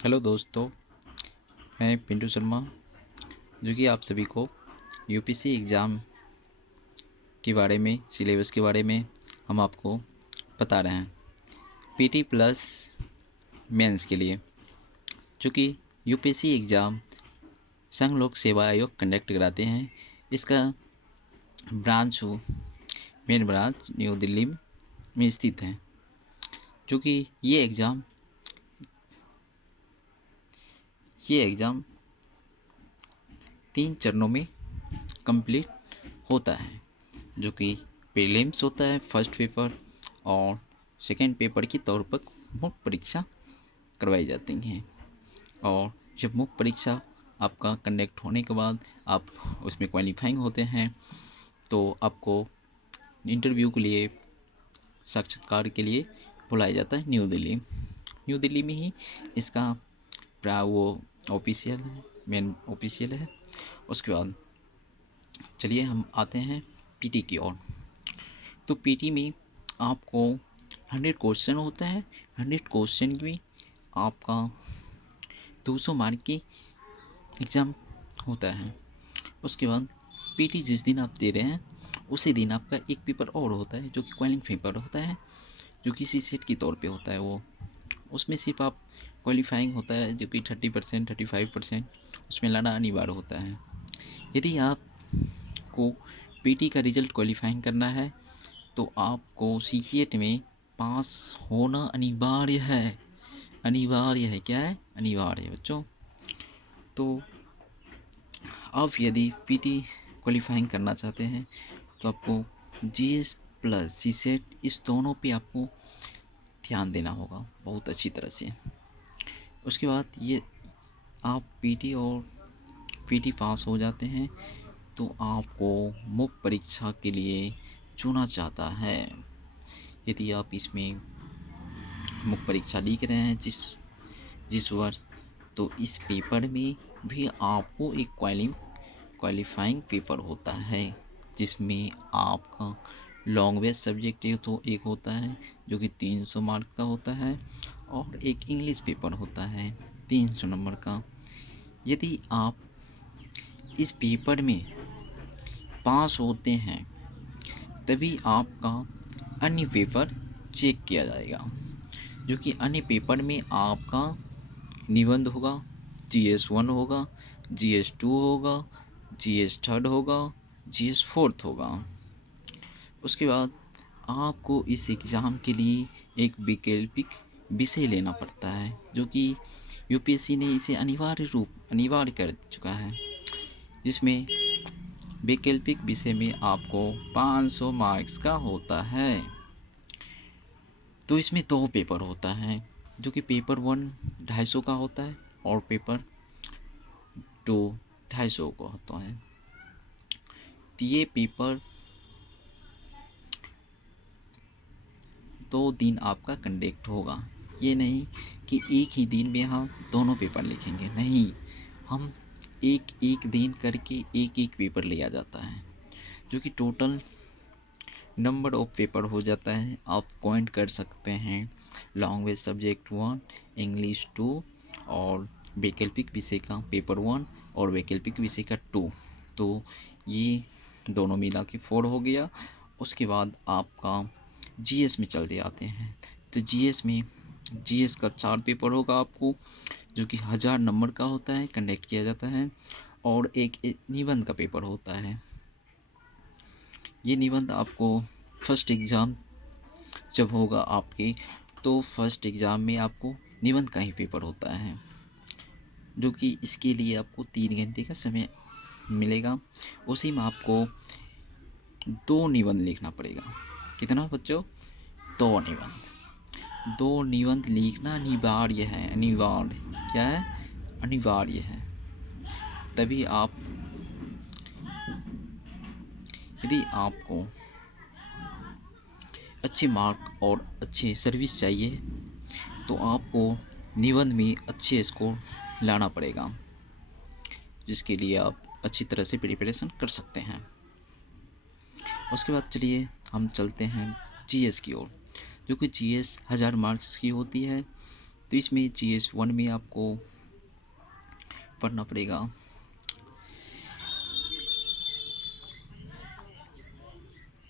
Hello दोस्तों, मैं पिंटू शर्मा। जो कि आप सभी को यूपीएससी एग्ज़ाम के बारे में, सिलेबस के बारे में हम आपको बता रहे हैं। पीटी प्लस मेंस के लिए, जो कि यूपीएससी एग्ज़ाम संघ लोक सेवा आयोग कंडक्ट कराते हैं। इसका branch main branch new Delhi में स्थित है। जो कि ये एग्ज़ाम 3 चरणों में कंप्लीट होता है। जो कि प्रीलिम्स होता है फर्स्ट पेपर, और सेकेंड पेपर के तौर पर मुख्य परीक्षा करवाई जाती हैं। और जब मुख्य परीक्षा आपका कंडक्ट होने के बाद आप उसमें क्वालिफाइंग होते हैं, तो आपको इंटरव्यू के लिए, साक्षात्कार के लिए बुलाया जाता है न्यू दिल्ली में ही इसका वो ऑफिशियल है, मेन ऑफिशियल है। उसके बाद चलिए हम आते हैं पीटी की ओर। तो पीटी में आपको 100 क्वेश्चन होता है। 100 क्वेश्चन में आपका 200 मार्क की एग्ज़ाम होता है। उसके बाद पीटी जिस दिन आप दे रहे हैं उसी दिन आपका एक पेपर और होता है, जो कि क्वालिफाइंग पेपर होता है, जो कि सीसेट के तौर पे होता है। वो उसमें सिर्फ आप क्वालिफाइंग होता है, जो कि 30% 35% उसमें लाना अनिवार्य होता है। यदि आपको पीटी का रिज़ल्ट क्वालिफाइंग करना है तो आपको सीसीएट में पास होना अनिवार्य है। क्या है? अनिवार्य है बच्चों। तो आप यदि पीटी क्वालिफाइंग करना चाहते हैं तो आपको जीएस प्लस सीसेट इस दोनों पे आपको ध्यान देना होगा बहुत अच्छी तरह से। उसके बाद ये आप पीटी पास हो जाते हैं तो आपको मुख्य परीक्षा के लिए चुना जाता है। यदि आप इसमें मुख्य परीक्षा लिख रहे हैं जिस वर्ष, तो इस पेपर में भी आपको एक क्वालिफाइंग पेपर होता है, जिसमें आपका लैंग्वेज सब्जेक्ट एक होता है, जो कि 300 मार्क का होता है, और एक इंग्लिश पेपर होता है 300 नंबर का। यदि आप इस पेपर में पास होते हैं तभी आपका अन्य पेपर चेक किया जाएगा, जो कि अन्य पेपर में आपका निबंध होगा, GS1 होगा, GS2 होगा, GS थर्ड होगा, GS फोर्थ होगा। उसके बाद आपको इस एग्ज़ाम के लिए एक वैकल्पिक विषय लेना पड़ता है, जो कि यूपीएससी ने इसे अनिवार्य कर चुका है, जिसमें वैकल्पिक विषय में आपको 500 मार्क्स का होता है। तो इसमें 2 पेपर होता है, जो कि पेपर 1 250 का होता है और पेपर 2 250 का होता है। तो ये पेपर 2 दिन आपका कंडक्ट होगा। ये नहीं कि एक ही दिन में हम दोनों पेपर लिखेंगे, नहीं, हम एक एक दिन करके एक एक पेपर लिया जाता है, जो कि टोटल नंबर ऑफ पेपर हो जाता है। आप पॉइंट कर सकते हैं लैंग्वेज सब्जेक्ट 1, इंग्लिश 2, और वैकल्पिक विषय का पेपर 1 और वैकल्पिक विषय का 2। तो ये दोनों मिला के 4 हो गया। उसके बाद आपका जीएस में चलते आते हैं। तो जीएस का 4 पेपर होगा आपको, जो कि 1000 नंबर का होता है, कंडक्ट किया जाता है, और एक निबंध का पेपर होता है। ये निबंध आपको फर्स्ट एग्ज़ाम जब होगा आपके, तो फर्स्ट एग्ज़ाम में आपको निबंध का ही पेपर होता है, जो कि इसके लिए आपको 3 घंटे का समय मिलेगा। उसी में आपको 2 निबंध लिखना पड़ेगा। कितना बच्चों? 2 निबंध लिखना अनिवार्य है। क्या है? अनिवार्य है। तभी आप, यदि आपको अच्छे मार्क और अच्छे सर्विस चाहिए तो आपको निबंध में अच्छे स्कोर लाना पड़ेगा, जिसके लिए आप अच्छी तरह से प्रिपरेशन कर सकते हैं। उसके बाद चलिए हम चलते हैं जीएस की ओर, जो कि जीएस 1000 मार्क्स की होती है। तो इसमें GS 1 में आपको पढ़ना पड़ेगा